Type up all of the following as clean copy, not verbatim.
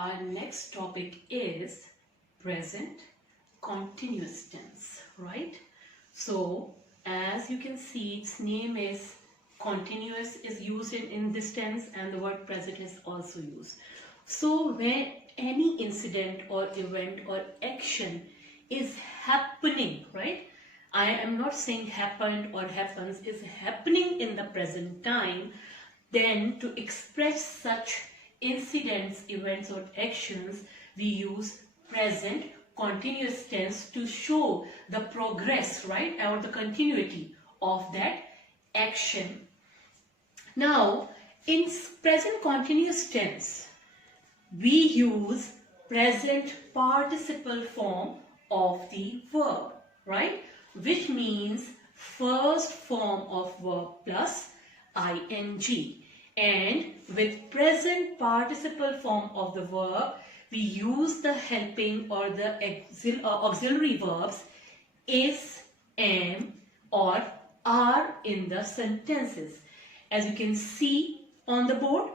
our next topic is present continuous tense, right? So as you can see, its name is continuous is used in this tense, and the word present is also used. So when any incident or event or action is happening, right? I am not saying happened or happens, is happening in the present time, then to express such incidents, events or actions, we use present continuous tense to show the progress, right, or the continuity of that action. Now, in present continuous tense, we use present participle form of the verb, right, which means first form of verb plus ing. And with present participle form of the verb, we use the helping or the auxiliary verbs is, am or are in the sentences. As you can see on the board,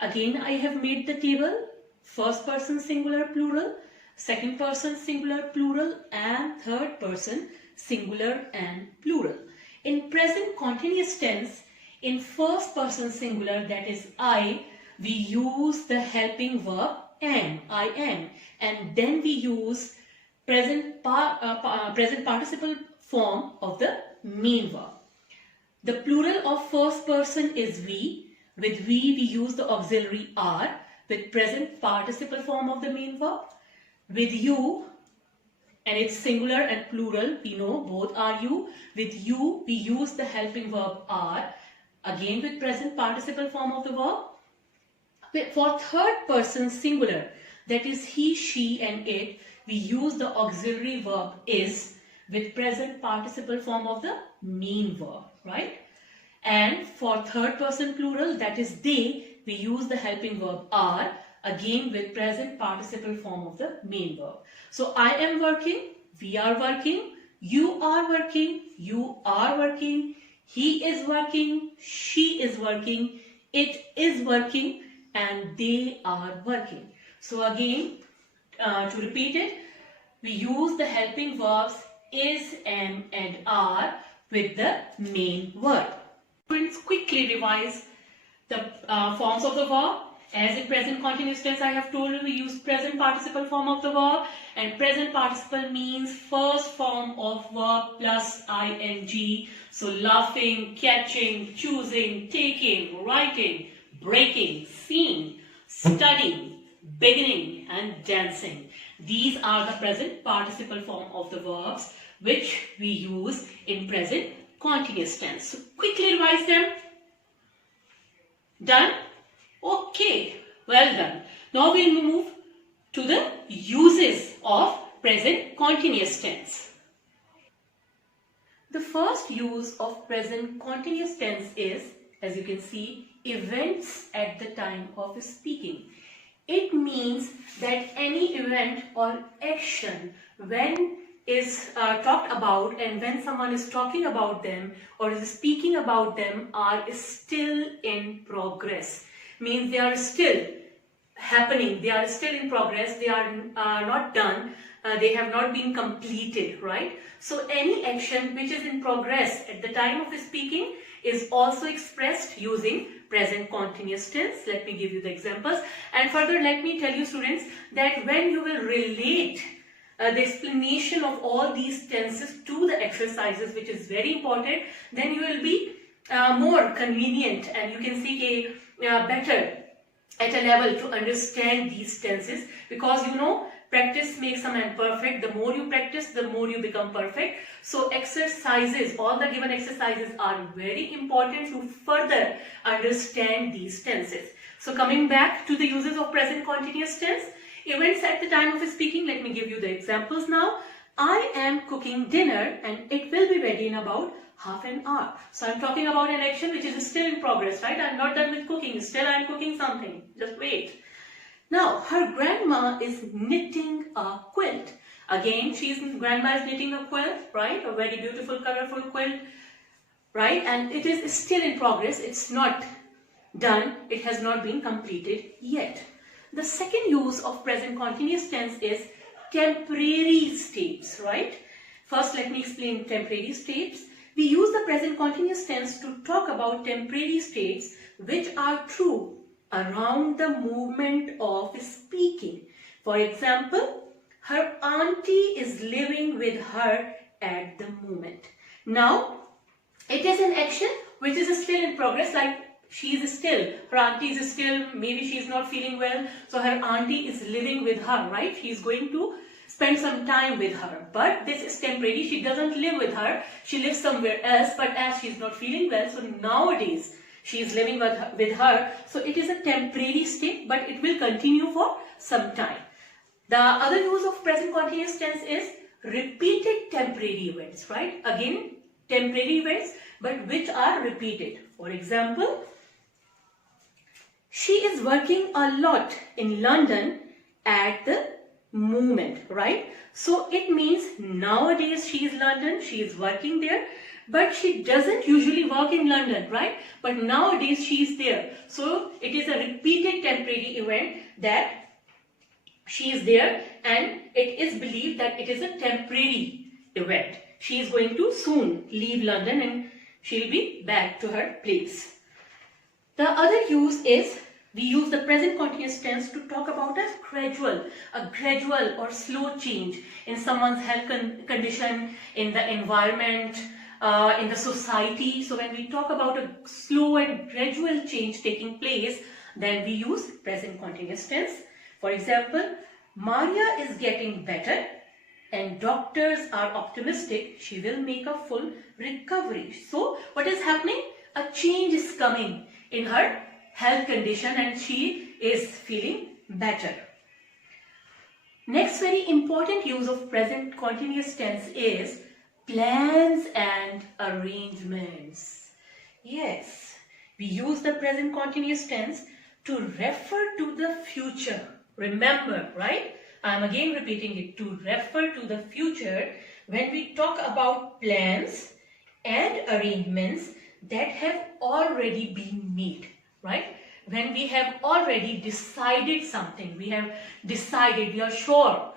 again I have made the table: first person singular plural, second person singular plural, and third person singular and plural. In present continuous tense, in first person singular, that is I, we use the helping verb am, I am, and then we use present participle form of the main verb. The plural of first person is we. With we use the auxiliary are with present participle form of the main verb. With you, and it's singular and plural, we know both are you. With you, we use the helping verb are, again with present participle form of the verb. For third person singular, that is he, she and it, we use the auxiliary verb is with present participle form of the main verb, right? And for third person plural, that is they, we use the helping verb are, again with present participle form of the main verb. So I am working, we are working, you are working, you are working, he is working, she is working, it is working, and they are working. So again, to repeat it, we use the helping verbs is, am and are with the main verb. Let's quickly revise the forms of the verb. As in present continuous tense, I have told you we use present participle form of the verb, and present participle means first form of verb plus ing. So laughing, catching, choosing, taking, writing, breaking, seeing, studying, beginning and dancing. These are the present participle form of the verbs which we use in present continuous tense. So quickly revise them. Done? Okay, well done. Now we'll move to the uses of present continuous tense. The first use of present continuous tense is, as you can see, events at the time of speaking. It means that any event or action when is talked about and when someone is talking about them or is speaking about them are still in progress. Means they are still happening, they are still in progress, they are not done, they have not been completed, right? So any action which is in progress at the time of speaking is also expressed using present continuous tense. Let me give you the examples, and further let me tell you students that when you will relate the explanation of all these tenses to the exercises, which is very important, then you will be more convenient and you can see a better at a level to understand these tenses, because you know practice makes a man perfect. The more you practice, the more you become perfect. So exercises, all the given exercises are very important to further understand these tenses. So coming back to the uses of present continuous tense, events at the time of speaking, let me give you the examples now. I am cooking dinner and it will be ready in about half an hour. So I'm talking about an action which is still in progress, right? I'm not done with cooking. Still I'm cooking something. Just wait. Now, her grandma is knitting a quilt. Again, grandma is knitting a quilt, right? A very beautiful, colorful quilt, right? And it is still in progress. It's not done. It has not been completed yet. The second use of present continuous tense is temporary states, right? First, let me explain temporary states. We use the present continuous tense to talk about temporary states which are true around the movement of speaking. For example, her auntie is living with her at the moment. Now, it is an action which is still in progress, like her auntie is still, maybe she is not feeling well, so her auntie is living with her, right? She is going to spend some time with her, but this is temporary. She doesn't live with her, she lives somewhere else, but as she is not feeling well, so nowadays she is living with her, so it is a temporary state, but it will continue for some time. The other use of present continuous tense is repeated temporary events, right? Again, temporary events, but which are repeated. For example, she is working a lot in London at the moment, right? So it means nowadays she is London, she is working there, but she doesn't usually work in London, right? But nowadays she is there. So it is a repeated temporary event that she is there, and it is believed that it is a temporary event. She is going to soon leave London and she'll be back to her place. The other use is, we use the present continuous tense to talk about a gradual or slow change in someone's health condition, in the environment, in the society. So when we talk about a slow and gradual change taking place, then we use present continuous tense. For example, Maria is getting better and doctors are optimistic she will make a full recovery. So what is happening? A change is coming in her health condition and she is feeling better. Next very important use of present continuous tense is plans and arrangements. Yes, we use the present continuous tense to refer to the future. Remember, right? I am again repeating it, to refer to the future when we talk about plans and arrangements that have already been made, right? When we have already decided something, we have decided, we are sure,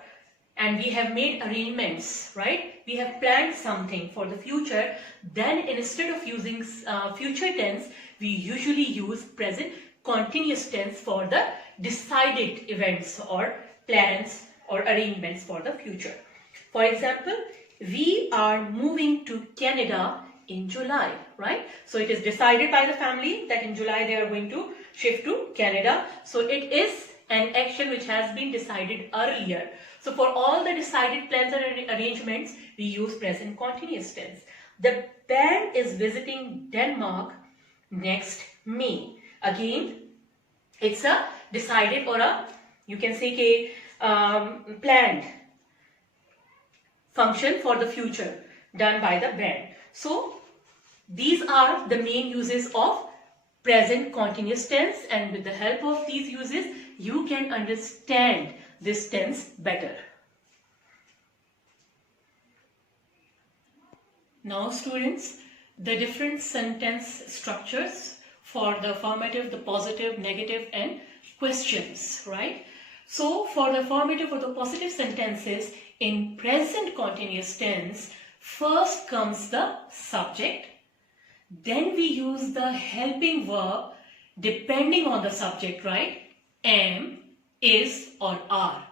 and we have made arrangements, right? We have planned something for the future, then instead of using future tense, we usually use present continuous tense for the decided events or plans or arrangements for the future. For example, we are moving to Canada in July, right? So it is decided by the family that in July they are going to shift to Canada. So it is an action which has been decided earlier. So for all the decided plans and arrangements, we use present continuous tense. The band is visiting Denmark next May. Again, it's a decided or a, you can say, planned function for the future done by the band. So these are the main uses of present continuous tense, and with the help of these uses you can understand this tense better. Now students, the different sentence structures for the affirmative, the positive, negative and questions, right? So for the affirmative or the positive sentences in present continuous tense, first comes the subject, then we use the helping verb depending on the subject, right? Am, is or are.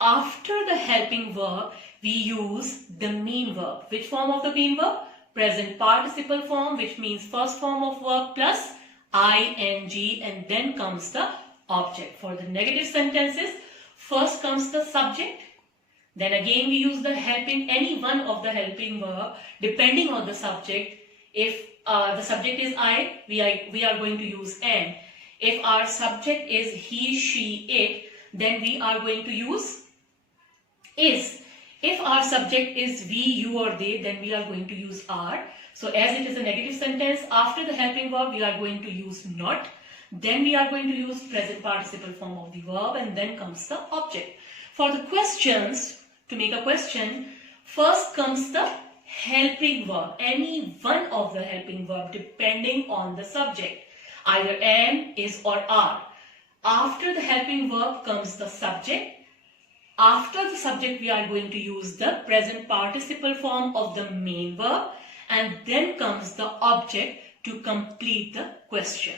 After the helping verb, we use the main verb. Which form of the main verb? Present participle form, which means first form of verb plus ing, and then comes the object. For the negative sentences, first comes the subject, then again we use the helping, any one of the helping verb depending on the subject. If the subject is I, we are going to use am. If our subject is he, she, it, then we are going to use is. If our subject is we, you or they, then we are going to use are. So as it is a negative sentence, after the helping verb we are going to use not. Then we are going to use present participle form of the verb, and then comes the object. For the questions, to make a question, first comes the helping verb, any one of the helping verb depending on the subject, either am, is or are. After the helping verb comes the subject. After the subject, we are going to use the present participle form of the main verb, and then comes the object to complete the question.